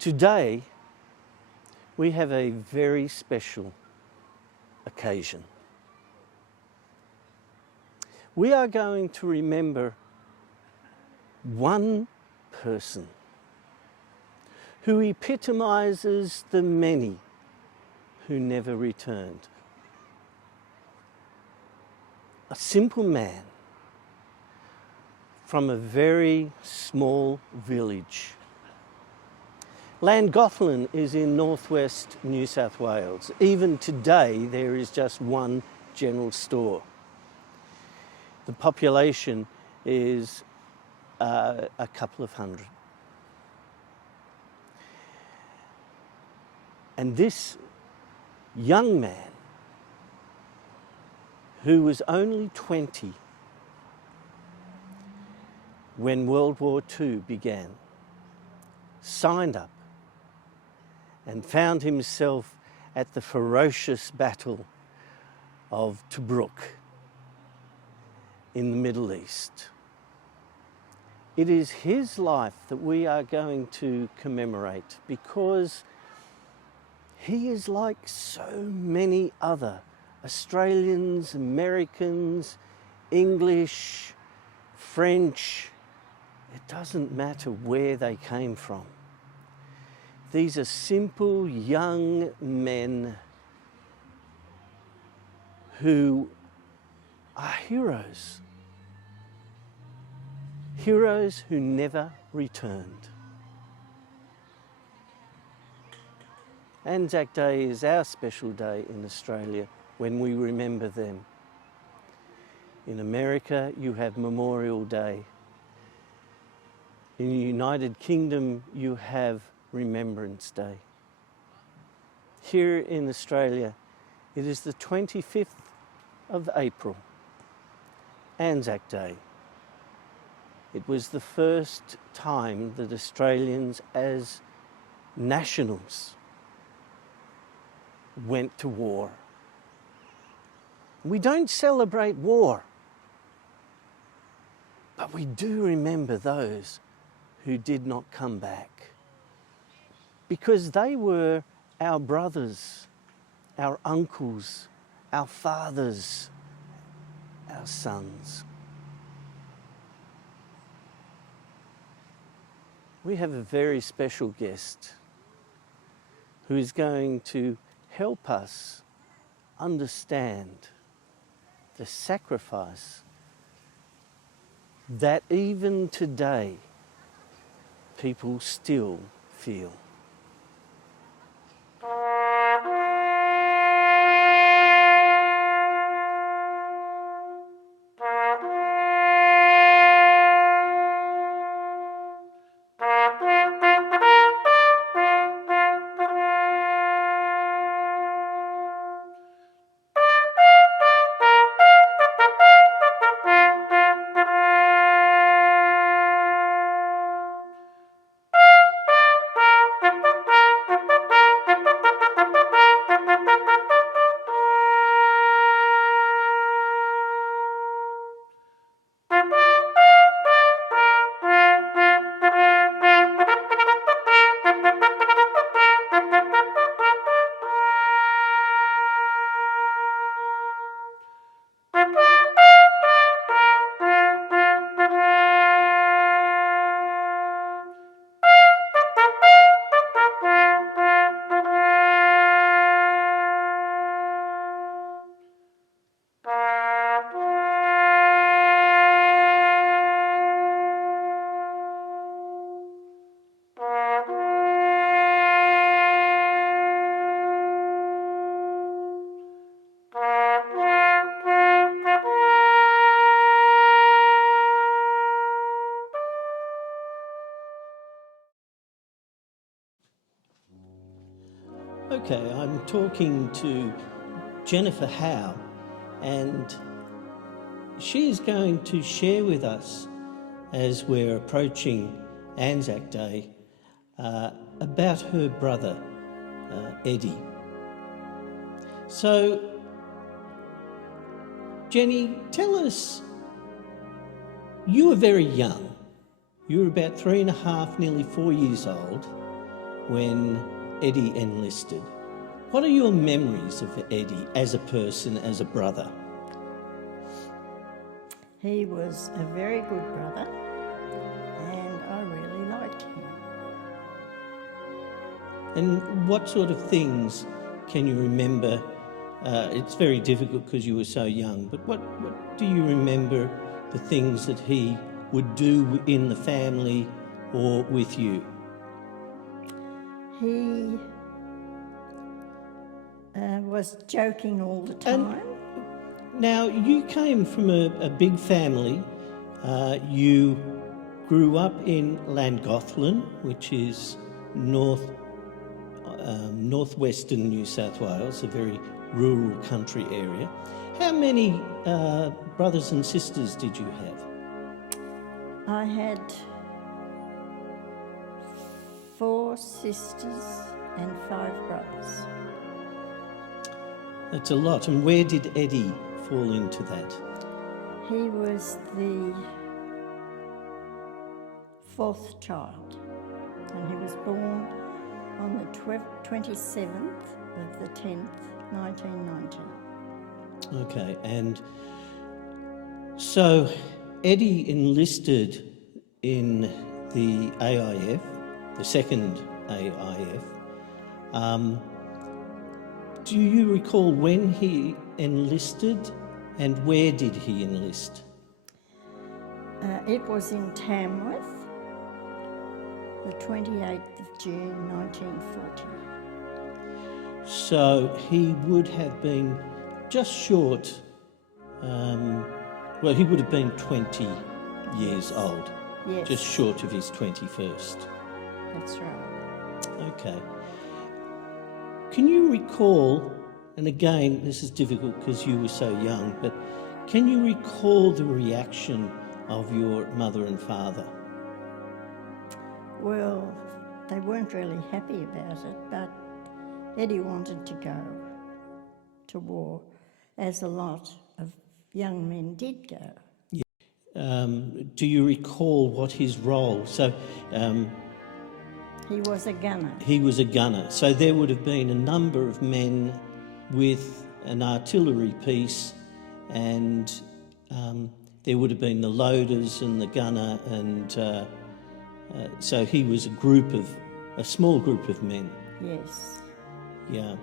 Today, we have a very special occasion. We are going to remember one person who epitomizes the many who never returned. A simple man from a very small village. Llangollen is in northwest New South Wales. Even today, there is just one general store. The population is a couple of hundred. And this young man, who was only 20 when World War II began, signed up and found himself at the ferocious battle of Tobruk in the Middle East. It is his life that we are going to commemorate, because he is like so many other Australians, Americans, English, French. It doesn't matter where they came from. These are simple young men who are heroes. Heroes who never returned. ANZAC Day is our special day in Australia when we remember them. In America, you have Memorial Day. In the United Kingdom, you have Remembrance Day. Here in Australia, it is the 25th of April, ANZAC Day. It was the first time that Australians as nationals went to war. We don't celebrate war, but we do remember those who did not come back, because they were our brothers, our uncles, our fathers, our sons. We have a very special guest who is going to help us understand the sacrifice that even today people still feel. Okay, I'm talking to Jennifer Howe, and she's going to share with us, as we're approaching ANZAC Day, about her brother, Eddie. So, Jenny, tell us, you were very young. You were about 3.5, nearly 4 years old when Eddie enlisted. What are your memories of Eddie as a person, as a brother? He was a very good brother, and I really liked him. And what sort of things can you remember? It's very difficult because you were so young, but what do you remember the things that he would do in the family or with you? He was joking all the time. Now, you came from a big family. You grew up in Llangollen, which is northwestern New South Wales, a very rural country area. How many brothers and sisters did you have? I had 4 sisters and 5 brothers. That's a lot. And where did Eddie fall into that? He was the 4th child, and he was born on the 27th of the 10th, 1990. Okay, and so Eddie enlisted in the AIF, the second AIF. Do you recall when he enlisted and where did he enlist? It was in Tamworth, the 28th of June 1940. So he would have been just short, well, he would have been 20 years old, Yes. just short of his 21st. That's right. Okay. Can you recall, and again, this is difficult because you were so young, but can you recall the reaction of your mother and father? Well, they weren't really happy about it, but Eddie wanted to go to war, as a lot of young men did go. Do you recall what his role? So He was a gunner. he was a gunner. So there would have been a number of men with an artillery piece, and there would have been the loaders and the gunner, and so he was a small group of men. Yes. Yeah.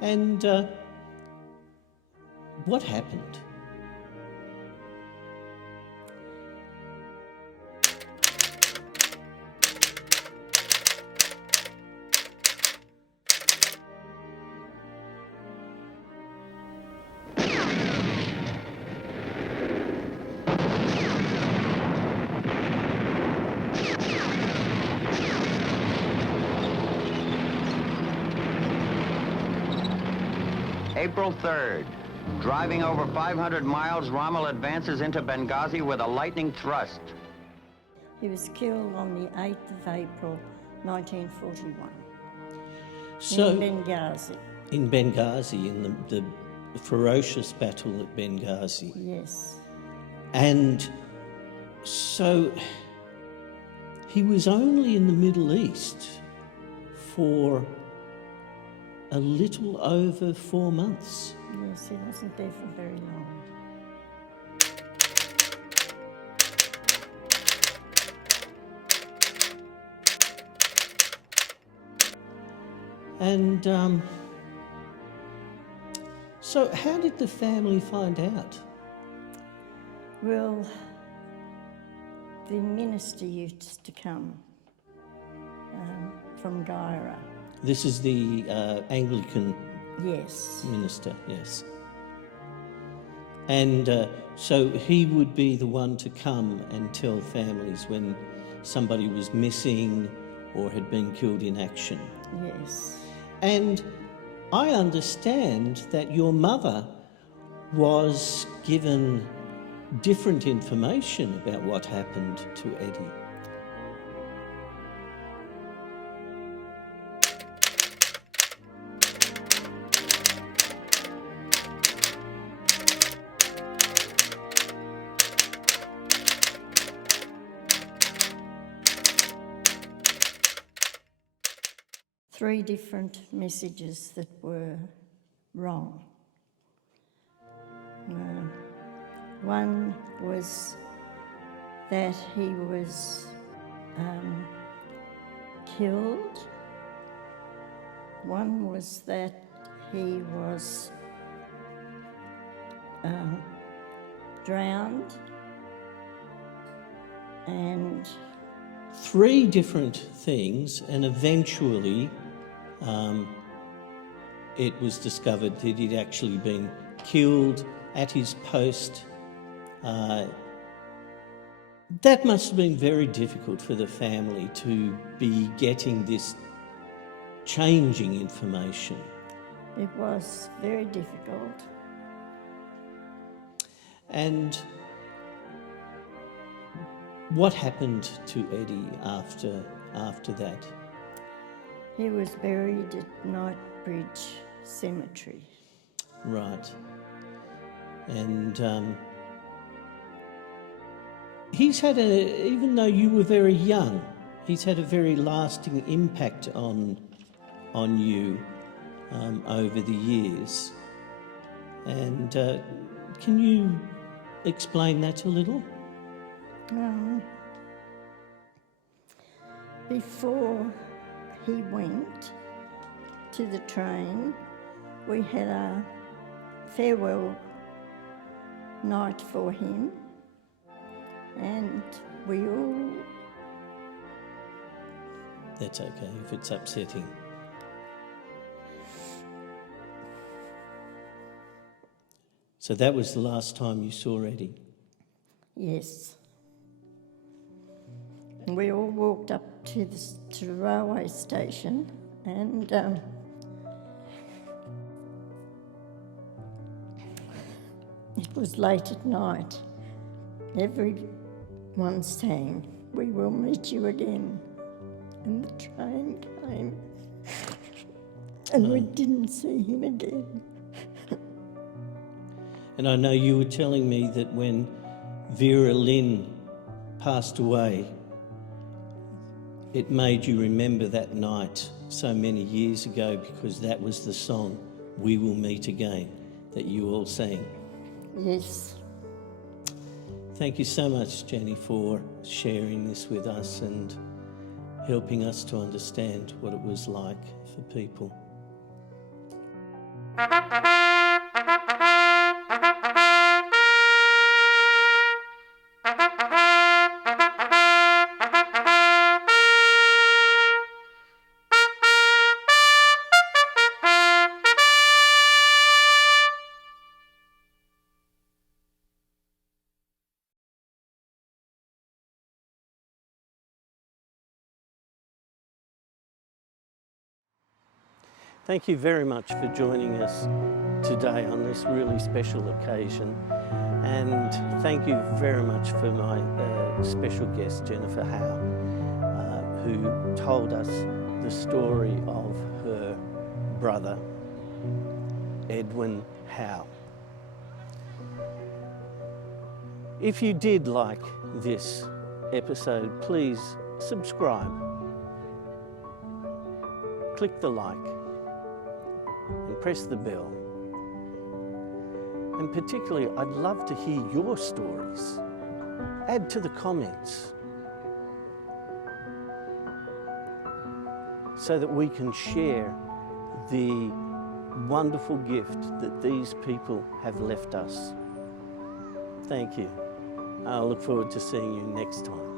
And what happened? April 3rd. Driving over 500 miles, Rommel advances into Benghazi with a lightning thrust. He was killed on the 8th of April, 1941, So in Benghazi. in Benghazi, in the ferocious battle at Benghazi. Yes. And so he was only in the Middle East for a little over 4 months. Yes, he wasn't there for very long. And so how did the family find out? Well, the minister used to come from Gyra. This is the Anglican Yes. minister, yes. And so he would be the one to come and tell families when somebody was missing or had been killed in action. Yes. And I understand that your mother was given different information about what happened to Eddie. 3 different messages that were wrong. One was that he was killed. One was that he was drowned, and 3 different things, and eventually it was discovered that he'd actually been killed at his post. That must have been very difficult for the family to be getting this changing information. it was very difficult. And what happened to Eddie after that? He was buried at Knightsbridge Cemetery. Right. And he's had even though you were very young, he's had a very lasting impact on you over the years. And can you explain that a little? Before he went to the train, we had a farewell night for him, and we all... That's okay if it's upsetting. So that was the last time you saw Eddie? Yes. And we all walked up to the railway station, and it was late at night. Everyone sang, "We will meet you again." And the train came, and we didn't see him again. And I know you were telling me that when Vera Lynn passed away, it made you remember that night so many years ago, because that was the song, "We Will Meet Again," that you all sang. Yes. Thank you so much, Jenny, for sharing this with us and helping us to understand what it was like for people. Thank you very much for joining us today on this really special occasion, and thank you very much for my special guest, Jennifer Howe, who told us the story of her brother, Edwin Howe. If you did like this episode, please subscribe, click the like, and press the bell. And particularly, I'd love to hear your stories. Add to the comments so that we can share the wonderful gift that these people have left us. Thank you. I look forward to seeing you next time.